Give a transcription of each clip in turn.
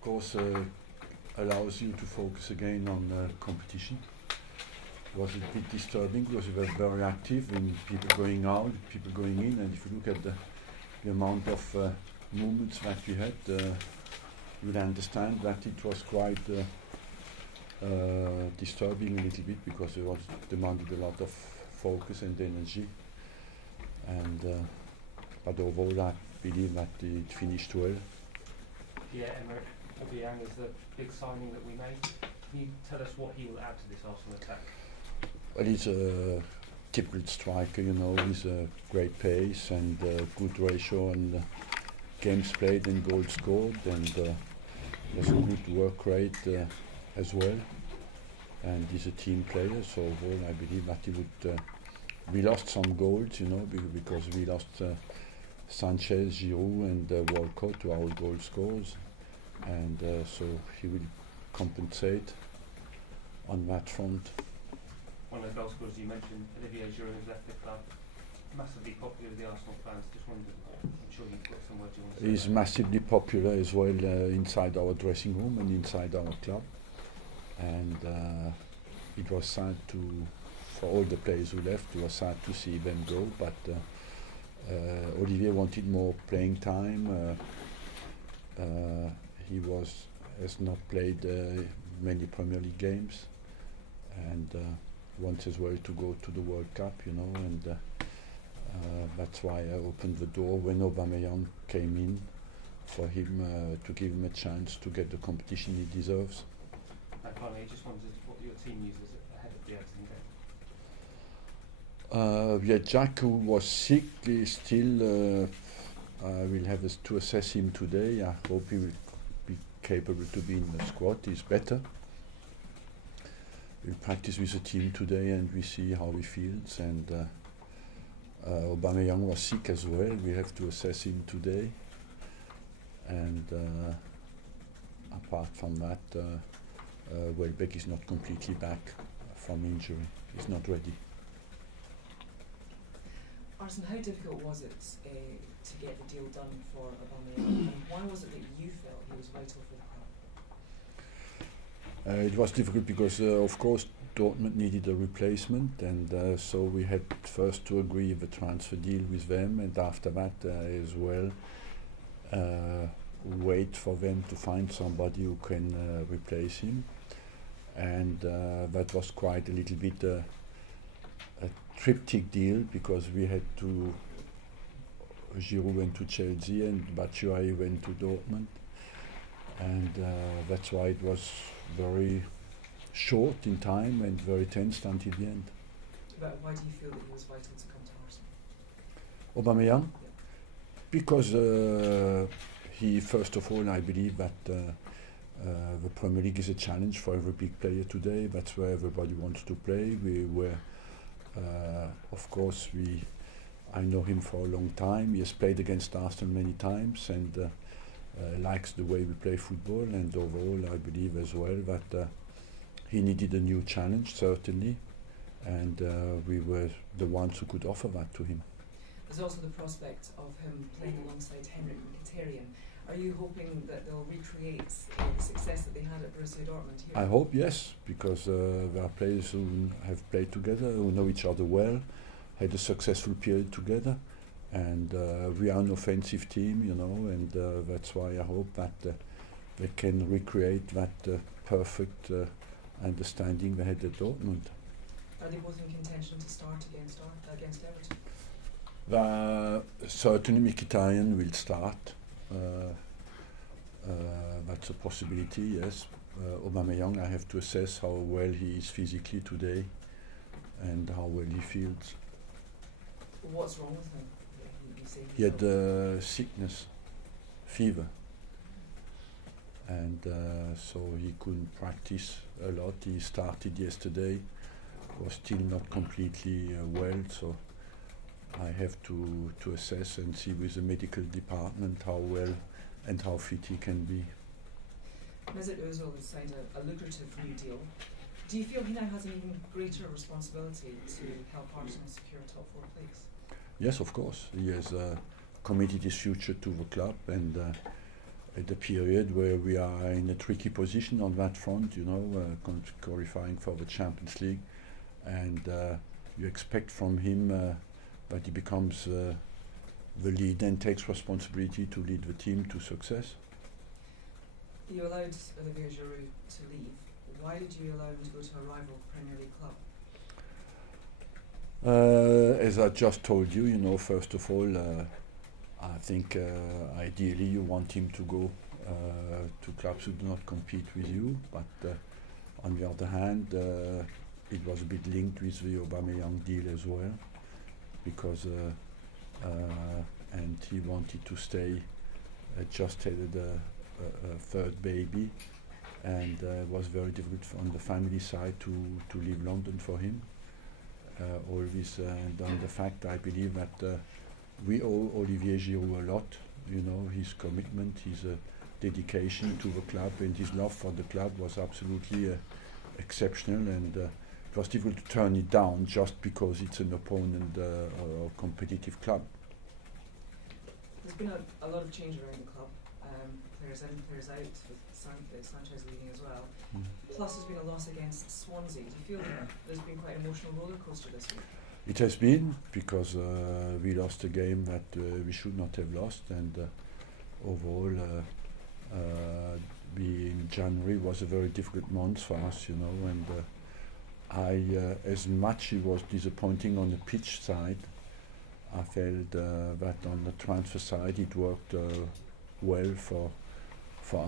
of course, allows you to focus again on competition. It was a bit disturbing because we were very active in people going out, people going in, and if you look at the amount of movements that we had, you would understand that it was quite disturbing a little bit because it was demanded a lot of focus and energy. And but overall, I believe that it finished well. Yeah, Aubameyang is the big signing that we made. Can you tell us what he will add to this Arsenal attack? Well, he's a typical striker, you know, with a great pace and good ratio and games played and goals scored, and he has a good work rate as well. And he's a team player, so overall I believe that he would. We lost some goals, you know, because we lost Sanchez, Giroud and Walcott to our goal scorers, and so he will compensate on that front. One of the goal scorers you mentioned, Olivier Giroud, has left the club. Massively popular with the Arsenal fans. Just wondered, I'm sure you've got some words you want to say. He's massively popular as well inside our dressing room and inside our club, and it was sad for all the players who left. It was sad to see them go, but Olivier wanted more playing time. He has not played many Premier League games, and wants as well to go to the World Cup, you know, and that's why I opened the door when Aubameyang came in, for him to give him a chance to get the competition he deserves. And finally, I just wondered what your team uses ahead of the Everton game. Yeah, Jack, who was sick, is still. I will have to assess him today. I hope he will be capable to be in the squad. He's better. We'll practice with the team today and we see how he feels. And Aubameyang was sick as well. We have to assess him today. And apart from that, Welbeck is not completely back from injury. He's not ready. Arsene, how difficult was it to get the deal done for Aubameyang, and why was it that you felt he was vital for the club? It was difficult because, of course, Dortmund needed a replacement, and so we had first to agree the transfer deal with them, and after that as well wait for them to find somebody who can replace him, and that was quite a little bit a triptych deal, because we had to. Giroud went to Chelsea and Batshuayi went to Dortmund, and that's why it was very short in time and very tense until the end. But why do you feel that he was vital to come to Arsenal? Aubameyang? Yeah. Because he, first of all, I believe that the Premier League is a challenge for every big player today. That's where everybody wants to play. We were, of course, I know him for a long time. He has played against Arsenal many times and likes the way we play football. And overall, I believe as well that he needed a new challenge, certainly, and we were the ones who could offer that to him. There's also the prospect of him playing alongside Henrik Mkhitaryan. Are you hoping that they'll recreate the success that they had at Borussia Dortmund here? I hope, yes, because there are players who have played together, who know each other well, had a successful period together, and we are an offensive team, you know, and that's why I hope that they can recreate that perfect understanding they had at Dortmund. Are they both in contention to start against Everton? Certainly Mkhitaryan will start. That's a possibility, yes. Aubameyang, I have to assess how well he is physically today and how well he feels. What's wrong with him? He had sickness, fever, and so he couldn't practice a lot. He started yesterday, was still not completely well, so I have to assess and see with the medical department how well and how fit he can be. Mesut Ozil has signed a lucrative new deal. Do you feel he now has an even greater responsibility to help Arsenal secure a top 4 place? Yes, of course. He has committed his future to the club, and at the period where we are in a tricky position on that front, you know, qualifying for the Champions League, and you expect from him that he becomes the lead and takes responsibility to lead the team to success. You allowed Olivier Giroud to leave. Why did you allow him to go to a rival Premier League club? As I just told you, you know, first of all, I think ideally you want him to go to clubs who do not compete with you, but on the other hand, it was a bit linked with the Aubameyang deal as well, because and he wanted to stay, just had a third baby, and it was very difficult on the family side to leave London for him. Always, and on the fact I believe that we owe Olivier Giroud a lot, you know, his commitment, his dedication to the club, and his love for the club was absolutely exceptional, and it was difficult to turn it down just because it's an opponent or competitive club. There's been a lot of change around the club, players in, players out, with Sanchez leaving as well. Plus there's been a loss against Swansea. Do you feel that there's been quite an emotional roller coaster this week? It has been, because we lost a game that we should not have lost, and overall in January was a very difficult month for us, you know, and as much it was disappointing on the pitch side, I felt that on the transfer side it worked well for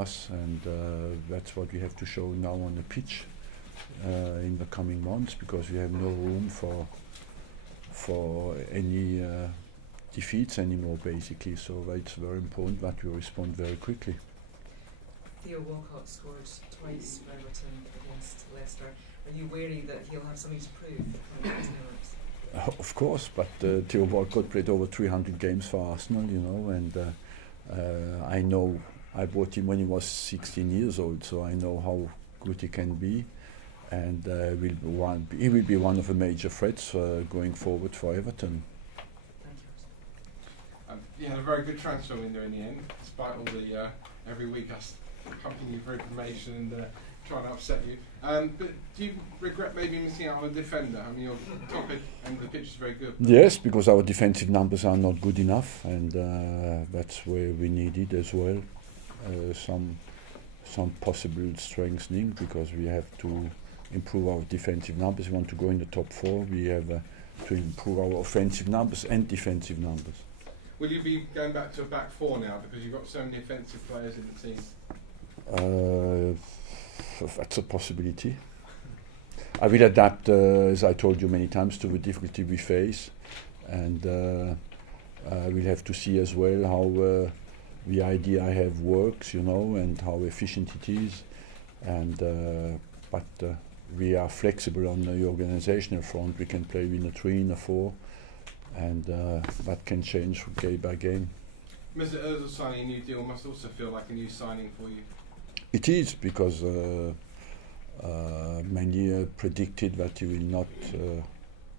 us, and that's what we have to show now on the pitch in the coming months, because we have no room for any defeats anymore, basically. So it's very important that we respond very quickly. Theo Walcott scored twice for Everton against Leicester. Are you wary that he'll have something to prove when he goes? Of course, but Theo Walcott played over 300 games for Arsenal, you know, and I know I bought him when he was 16 years old, so I know how good he can be, and he will be one of the major threats going forward for Everton. Thank you. You had a very good transfer window in the end, despite all the every week us pumping you for information and trying to upset you. But do you regret maybe missing out on a defender? I mean, your top end of the pitch is very good. Yes, because our defensive numbers are not good enough, and that's where we needed as well some possible strengthening, because we have to improve our defensive numbers. We want to go in the top 4. We have to improve our offensive numbers and defensive numbers. Will you be going back to a back 4 now, because you've got so many offensive players in the team? That's a possibility. I will adapt, as I told you many times, to the difficulty we face, and we'll have to see as well how the idea I have works, you know, and how efficient it is, and but we are flexible on the organizational front. We can play in a 3, in a 4, and that can change game by game. Mr. Ozil signing a new deal must also feel like a new signing for you. It is, because many predicted that he will not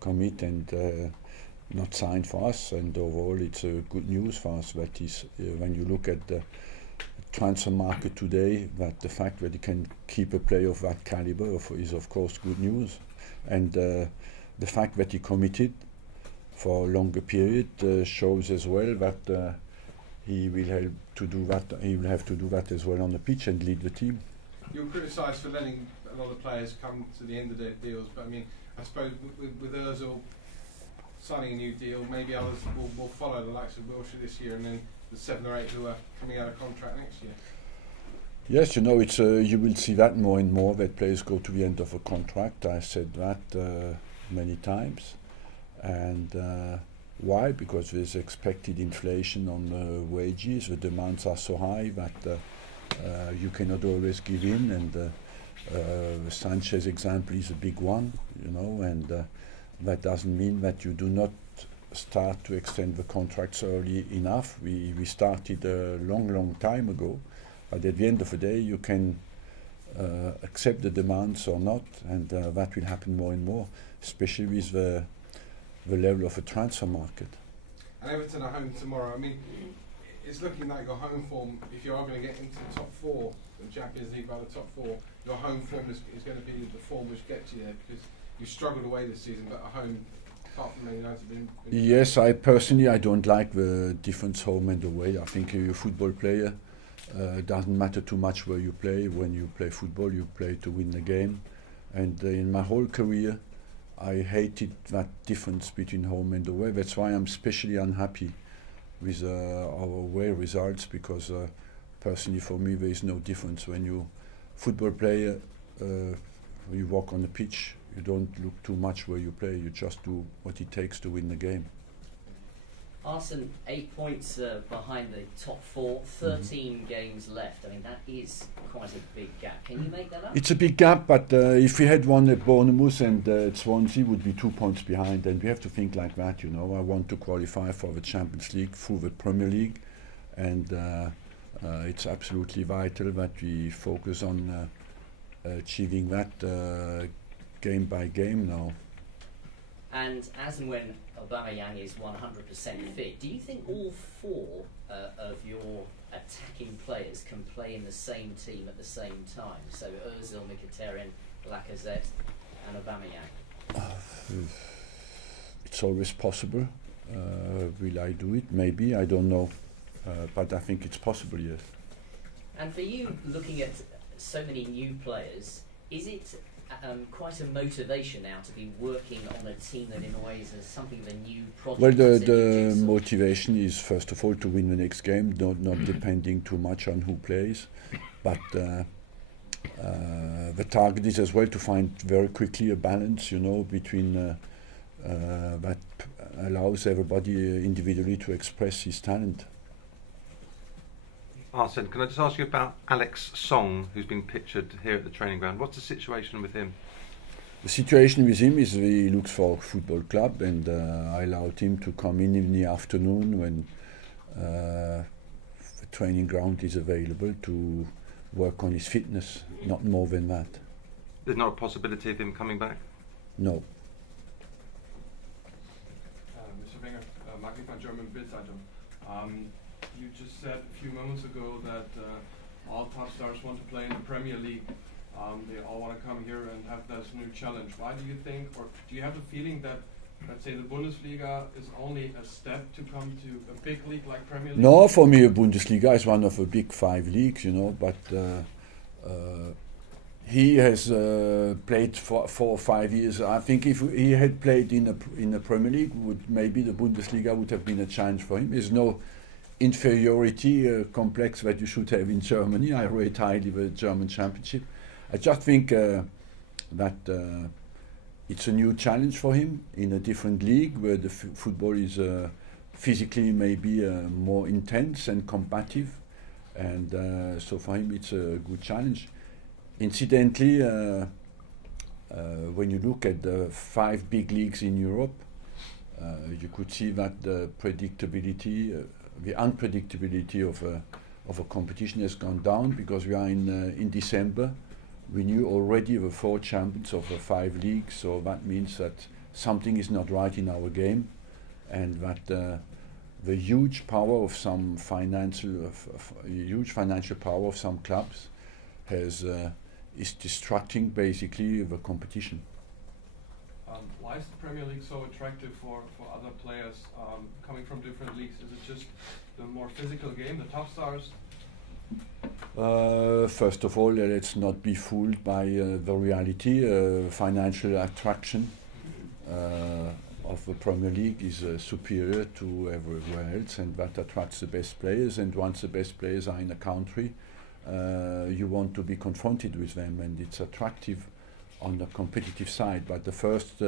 commit and not sign for us, and overall it's good news for us. That is, when you look at the transfer market today, that the fact that he can keep a player of that caliber is of course good news, and the fact that he committed for a longer period shows as well that he will have to do that. He will have to do that as well on the pitch and lead the team. You were criticised for letting a lot of players come to the end of their deals, but I mean, I suppose with Ozil signing a new deal, maybe others will follow, the likes of Wilshere this year, and then the 7 or 8 who are coming out of contract next year. Yes, you know, it's you will see that more and more, that players go to the end of a contract. I said that many times, and why? Because there's expected inflation on wages. The demands are so high that you cannot always give in, and the Sanchez example is a big one, you know, and that doesn't mean that you do not start to extend the contracts early enough. We started a long time ago, but at the end of the day you can accept the demands or not, and that will happen more and more, especially with the level of a transfer market. And Everton are home tomorrow. I mean, it's looking like your home form, if you are going to get into the top four, the Champions League by the top four, your home form is going to be the form which gets you there, because you struggled away this season, but at home, apart from Man United, Yes, I personally don't like the difference home and away. I think you're a football player. Doesn't matter too much where you play. When you play football, you play to win the game. And in my whole career, I hated that difference between home and away. That's why I'm especially unhappy with our away results, because personally for me there is no difference. When you football player, you walk on the pitch, you don't look too much where you play, you just do what it takes to win the game. Arsene, 8 points behind the top four, 13 games left. I mean, that is quite a big gap. Can you make that up? It's a big gap, but if we had won at Bournemouth and Swansea would be 2 points behind, and we have to think like that, you know. I want to qualify for the Champions League through the Premier League, and it's absolutely vital that we focus on achieving that game by game now. And as and when Aubameyang is 100% fit, do you think all four of your attacking players can play in the same team at the same time? So Ozil, Mkhitaryan, Lacazette and Aubameyang? It's always possible. Will I do it? Maybe, I don't know. But I think it's possible, yes. And for you, looking at so many new players, is it quite a motivation now to be working on a team that in a way is something of a new project? Well, the motivation is first of all to win the next game, not depending too much on who plays, but the target is as well to find very quickly a balance, you know, between that allows everybody individually to express his talent. Arsene, can I just ask you about Alex Song, who's been pictured here at the training ground? What's the situation with him? The situation with him is he looks for a football club, and I allowed him to come in the afternoon when the training ground is available to work on his fitness, not more than that. There's not a possibility of him coming back? No. Mr. Wenger, Magni von German Bildzeitung. You just said a few moments ago that all top stars want to play in the Premier League. They all want to come here and have this new challenge. Why do you think, or do you have the feeling that, let's say, the Bundesliga is only a step to come to a big league like Premier League? No, for me, Bundesliga is one of the big 5 leagues, you know, but he has played for 4 or 5 years. I think if he had played in the Premier League, maybe the Bundesliga would have been a challenge for him. There's no inferiority complex that you should have in Germany. I rate highly the German Championship. I just think that it's a new challenge for him in a different league where the football is physically maybe more intense and combative, and so for him it's a good challenge. Incidentally, when you look at the 5 big leagues in Europe, you could see that the predictability, the unpredictability of a competition has gone down, because we are in December. We knew already the 4 champions of the 5 leagues, so that means that something is not right in our game, and that the huge power of some huge financial power of some clubs is distracting basically the competition. Why is the Premier League so attractive for other players coming from different leagues? Is it just the more physical game, the top stars? First of all, let's not be fooled by the reality. Financial attraction of the Premier League is superior to everywhere else, and that attracts the best players. And once the best players are in a country, you want to be confronted with them, and it's attractive on the competitive side. But the first,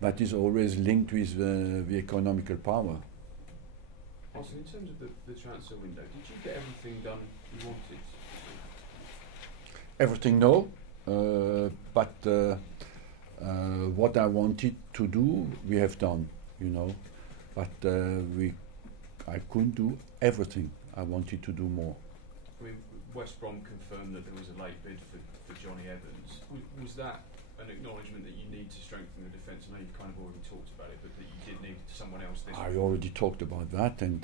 that is always linked with the economical power. Also, in terms of the transfer window, did you get everything done you wanted? Everything, no. But what I wanted to do, we have done, you know. But I couldn't do everything. I wanted to do more. I mean, West Brom confirmed that there was a late bid for Johnny Evans. Was that an acknowledgement that you need to strengthen the defence? I know you've kind of already talked about it, but that you did need someone else this I already talked about that, and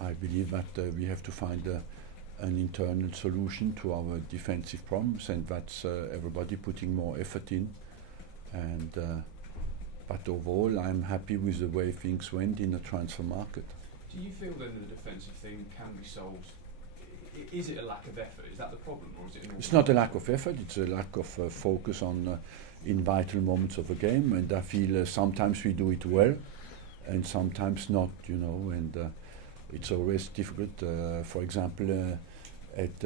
I believe that we have to find an internal solution to our defensive problems, and that's everybody putting more effort in. And but overall, I'm happy with the way things went in the transfer market. Do you feel then the defensive thing can be solved? Is it a lack of effort? Is that the problem, or is it? It's not a lack of effort. It's a lack of focus on in vital moments of a game, and I feel sometimes we do it well, and sometimes not. You know, and it's always difficult. For example, at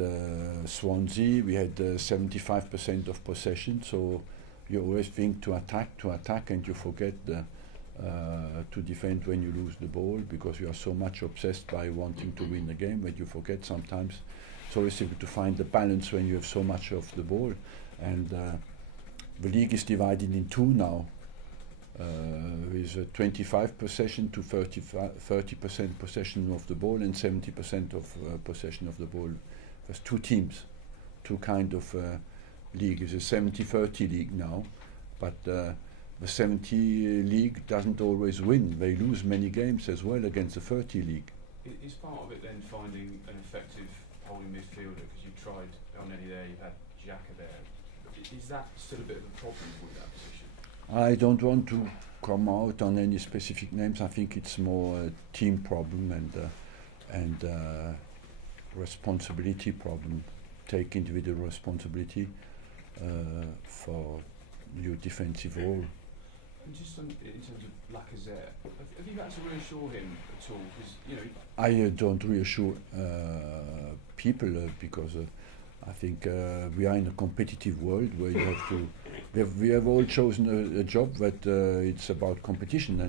Swansea, we had 75% of possession, so you always think to attack, and you forget to defend when you lose the ball, because you are so much obsessed by wanting to win the game that you forget sometimes. It's always difficult to find the balance when you have so much of the ball, and the league is divided in two now, with 25 possession to 30% possession of the ball and 70% of possession of the ball. There's two teams, two kind of league. It's a 70-30 league now, but the 70 league doesn't always win. They lose many games as well against the 30 league. Is part of it then finding an effective holding midfielder? Because you've tried Elneny there, you've had Xhaka there. Is that still a bit of a problem with that position? I don't want to come out on any specific names. I think it's more a team problem and responsibility problem. Take individual responsibility for your defensive role. And just in terms of Lacazette, have you had to reassure him at all? Because you know, I don't reassure people because I think we are in a competitive world where you have to. We have all chosen a job that it's about competition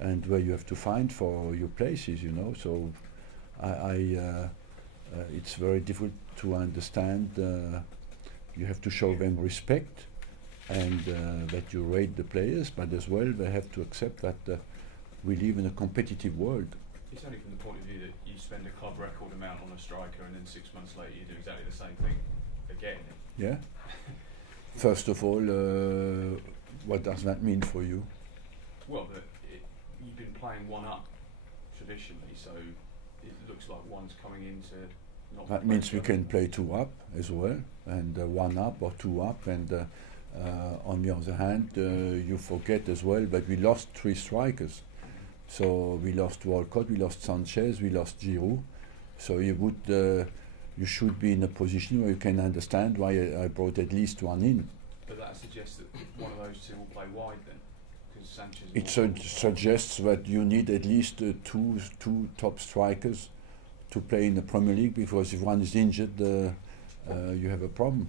and where you have to find for your places. You know, so it's very difficult to understand. You have to show them respect, and that you rate the players, but as well they have to accept that we live in a competitive world. It's only from the point of view that you spend a club record amount on a striker and then 6 months later you do exactly the same thing again. Yeah. First of all, what does that mean for you? Well, you've been playing one up traditionally, so it looks like one's coming into not. That means we can play two up as well, and one up or two up, and on the other hand, you forget as well that we lost 3 strikers. So we lost Walcott, we lost Sanchez, we lost Giroud. So you should be in a position where you can understand why I brought at least one in. But that suggests that one of those two will play wide then, because Sanchez. It suggests that you need at least two top strikers to play in the Premier League, because if one is injured, you have a problem.